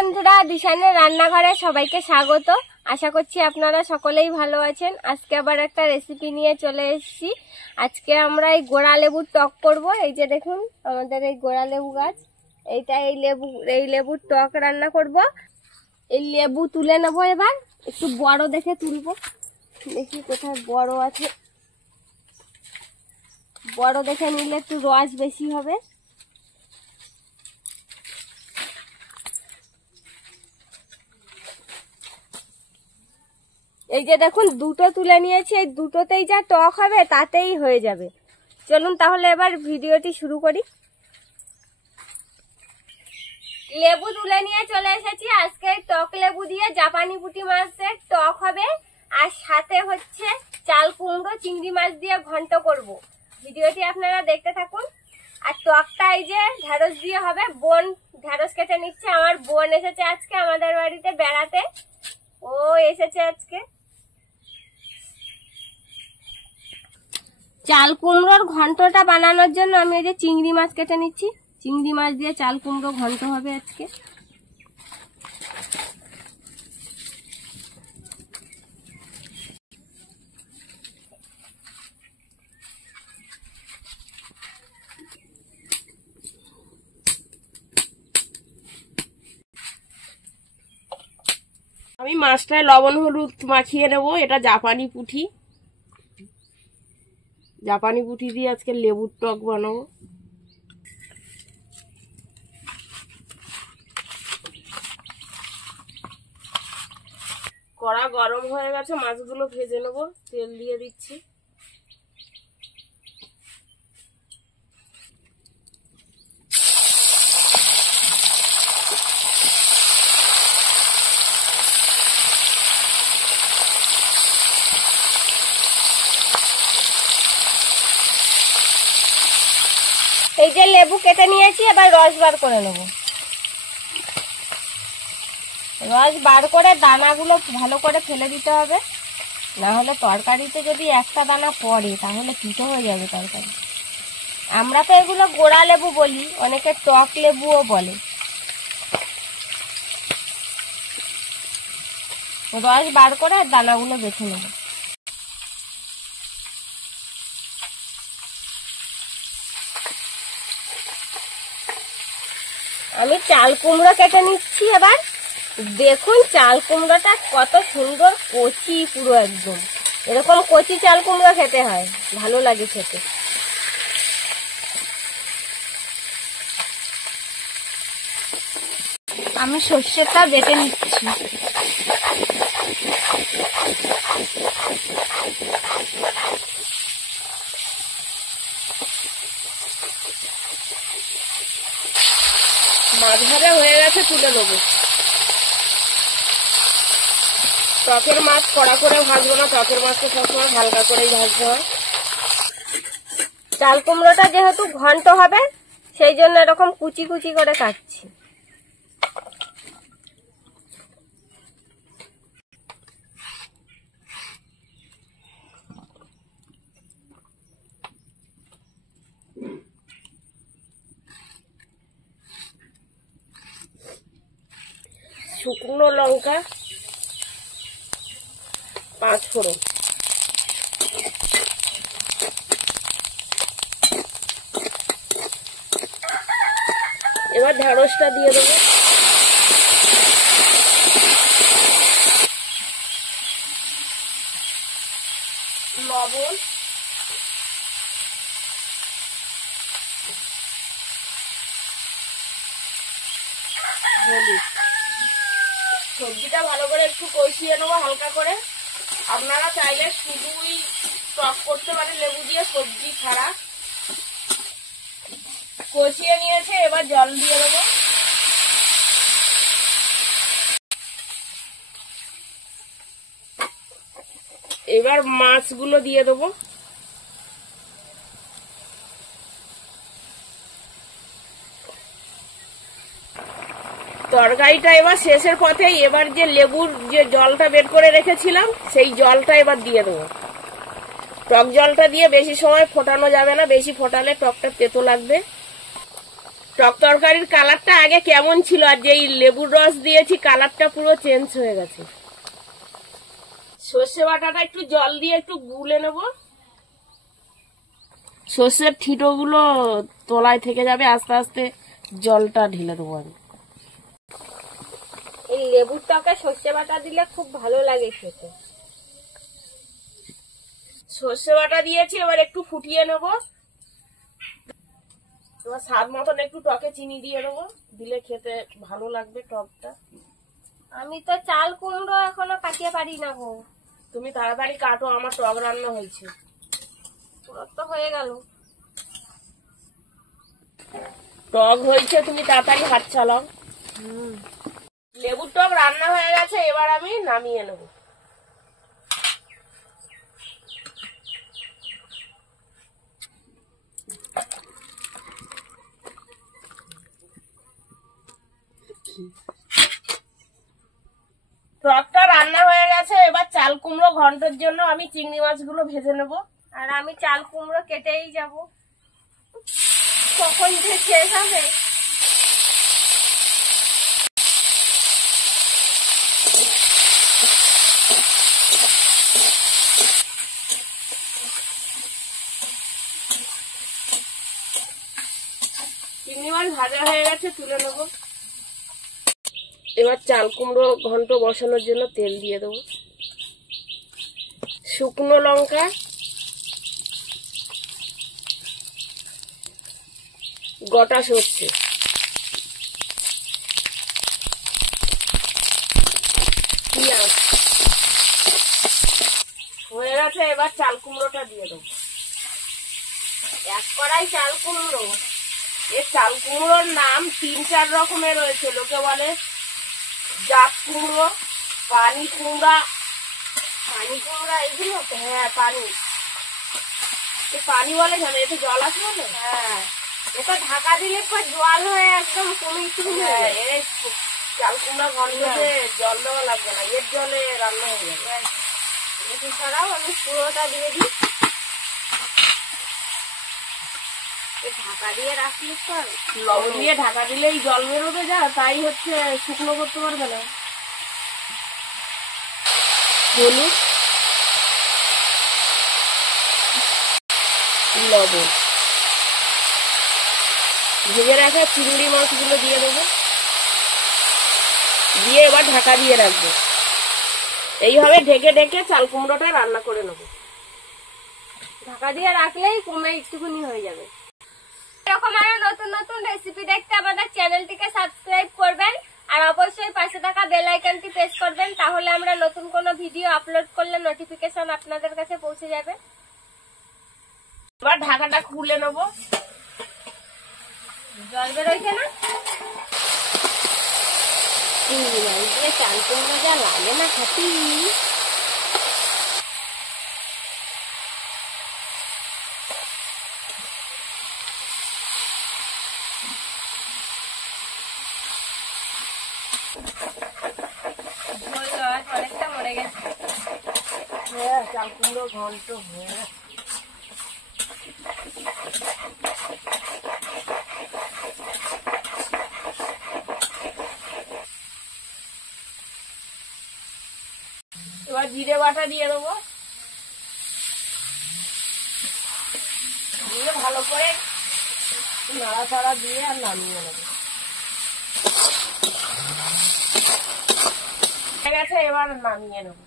বন্ধুরা, দিশানের রান্নাঘরে সবাইকে স্বাগত। আশা করছি আপনারা সকলেই ভালো আছেন। আজকে আবার একটা রেসিপি নিয়ে চলে এসেছি। আজকে আমরা এই গোড়া লেবুর টক করব। এই যে দেখুন আমাদের এই গোড়া লেবু গাছ, এই লেবুর টক রান্না করব। এই লেবু তুলে নেব, এবার একটু বড় দেখে তুলবো। দেখি কোথায় বড় আছে, বড় দেখে নিলে একটু রস বেশি হবে। এই যে দেখুন দুটো তুলে নিয়েছি, এই দুটোতেই যা টক হবে তাতেই হয়ে যাবে। চলুন তাহলে এবার ভিডিওটি শুরু করি। লেবু তুলে নিয়ে চলে এসেছি। আজকে টক লেবু দিয়ে জাপানি পুঁটি মাছের টক হবে, আর সাথে হচ্ছে চাল কুমড়ো চিংড়ি মাছ দিয়ে ঘন্ট করব। ভিডিওটি আপনারা দেখতে থাকুন। আর টকটা এই যে ঢেঁড়স দিয়ে হবে। বোন ঢেঁড়স কেটে নিচ্ছে। আমার বোন এসেছে আজকে আমাদের বাড়িতে বেড়াতে, ও এসেছে আজকে। চাল কুমড়োর ঘন্টটা বানানোর জন্য আমি এই যে চিংড়ি মাছ কেটে নিচ্ছি। চিংড়ি মাছ দিয়ে চাল কুমড়ো ঘন্ট হবে আজকে। আমি মাছটায় লবণ হলুদ মাখিয়ে নেব। এটা জাপানি পুঁটি, জাপানি পুঁটি দিয়ে আজকে লেবুর টক বানাবো। কড়া গরম হয়ে গেছে, মাছগুলো ভেজে নেব। তেল দিয়ে দিচ্ছি। এই যে লেবু কেটে নিয়েছি, এবার রস বার করে নেব। রস বার করে দানাগুলো ভালো করে ফেলে দিতে হবে, না হলে তরকারিতে যদি একটা দানা পড়ে তাহলে তিতো হয়ে যাবে তরকারি। আমরা তো এগুলো গোড়া লেবু বলি, অনেকে টক লেবুও বলে। রস বার করে দানাগুলো বেছে নেব। আমি চাল কুমড়ো কেটে নিচ্ছি। এবার দেখুন চাল কুমড়োটা কত সুন্দর কচি, পুরো একদম এরকম কচি চাল কুমড়ো খেতে হয়, ভালো লাগে খেতে। আমি সর্ষেটা বেটে নিচ্ছি। মাছ ভাজা হয়ে গেছে, তুলে দেবো। টকের মাছ কড়া করে ভাজবো না, টকের মাছকে সবসময় হালকা করেই ভাজতে হয়। চাল কুমড়োটা যেহেতু ঘন্ট হবে সেই জন্য এরকম কুচি কুচি করে কাটছি। শুকনো লঙ্কা, 5 ফোড়ন, এবার ঢেঁড়সটা দিয়ে দেবো। লবণ, হলুদ। সবজিটা ভালো করে একটু কষিয়ে নেবো হালকা করে। আপনারা চাইলে শুধুই টক করতে পারেন লেবু দিয়ে, সবজি ছাড়া। কষিয়ে নিয়েছে, এবার জল দিয়ে দেবো। এবার মাছগুলো দিয়ে দেবো। তরকারিটা এবার শেষের পথে, এবার যে লেবুর যে জলটা বের করে রেখেছিলাম সেই জলটা এবার দিয়ে দেবো। টক জলটা দিয়ে বেশি সময় ফোটানো যাবে না, বেশি ফোটালে টকটা তেতো লাগবে। টক তরকারির কালারটা আগে কেমন ছিল, আর যেই লেবুর রস দিয়েছি কালারটা পুরো চেঞ্জ হয়ে গেছে। সর্ষে বাটাটা একটু জল দিয়ে একটু গুলে নেব, সর্ষের ঠিটোগুলো তলায় থেকে যাবে, আস্তে আস্তে জলটা ঢেলে দেবো আমি। এই লেবুর টকে সর্ষে বাটা দিলে খুব ভালো লাগে খেতে। সর্ষে বাটা দিয়েছি, এবার একটু ফুটিয়ে নেব। এবার স্বাদ মতন একটু টকে চিনি দিয়ে দেবো, দিলে খেতে ভালো লাগবে টকটা। আমি তো চাল কুমড়ো এখনো কাটিয়ে পারি না গো। তুমি তাড়াতাড়ি কাটো, আমার টক রান্না হয়েছে। পুরো তো হয়ে গেল। টক হয়েছে, তুমি তাড়াতাড়ি হাত চালাও। লেবুর টক রান্না হয়ে গেছে, এবার আমি নামিয়ে নেব। টকটা রান্না হয়ে গেছে, এবার চাল কুমড়ো ঘন্টের জন্য আমি চিংড়ি মাছগুলো ভেজে নেব। আর আমি চাল কুমড়ো কেটেই যাব, কখন যে শেষ হবে। চিংড়ি মাছ ভাজা হয়ে গেছে, তুলে নেব। এবার চাল কুমড়ো ঘন্ট বসানোর জন্য তেল দিয়ে দেবো, শুকনো লঙ্কা, গোটা সর্ষে, পেঁয়াজ হয়ে গেছে। এবার চাল কুমড়োটা দিয়ে দেবো। এক কড়াই চাল কুমড়ো। এই চাল কুমড়োর নাম 3-4 রকমের রয়েছে। লোকে বলে জাত কুমড়ো, পানি কুমড়া। পানি কুমড়া এগুলো তো? হ্যাঁ পানি, পানি বলে কেন? এতে জল আছে বলে? হ্যাঁ, এটা ঢাকা দিলে পর জল হয়ে একদম কমে হ্যাঁ, এই চাল কুমড়া ঘন্টে জল দেওয়া লাগবে না, এর জলে রান্না হয়ে যাবে। ছাড়াও আমি পুরোটা দিয়ে দিই। ঢাকা দিয়ে রাখলি তো লবণ দিয়ে ঢাকা দিলেই জল বেরোবে, যা তাই হচ্ছে শুকনো করতে পারবে না। হলুদ, লবণ, ভেজে রাখা চিংড়ি মাছগুলো দিয়ে দেবো, দিয়ে এবার ঢাকা দিয়ে রাখবো। এইভাবে ঢেকে ঢেকে চাল কুমড়োটা রান্না করে নেবো। ঢাকা দিয়ে রাখলেই কমে একটুখানি হয়ে যাবে। এরকম আরো নতুন নতুন রেসিপি দেখতে আমাদের চ্যানেলটিকে সাবস্ক্রাইব করবেন, আর অবশ্যই পাশে থাকা বেল আইকনটি প্রেস করবেন, তাহলে আমরা নতুন কোনো ভিডিও আপলোড করলে নোটিফিকেশন আপনাদের কাছে পৌঁছে যাবে। এবার ঢাকাটা খুলে নেবো। জল বেরোইছে না? দিয়ে চাল কুমড়ো যা লাগে না খাতি। অনেকটা মরে গেছে। হ্যাঁ, চাল কুমড়ো ঘন্ট হয়ে গেছে। এবার জিরে বাটা দিয়ে দেবো, দিয়ে ভালো করে নাড়াচাড়া দিয়ে আর নামিয়ে নেবো। ঠিক আছে, এবার নামিয়ে নেবো।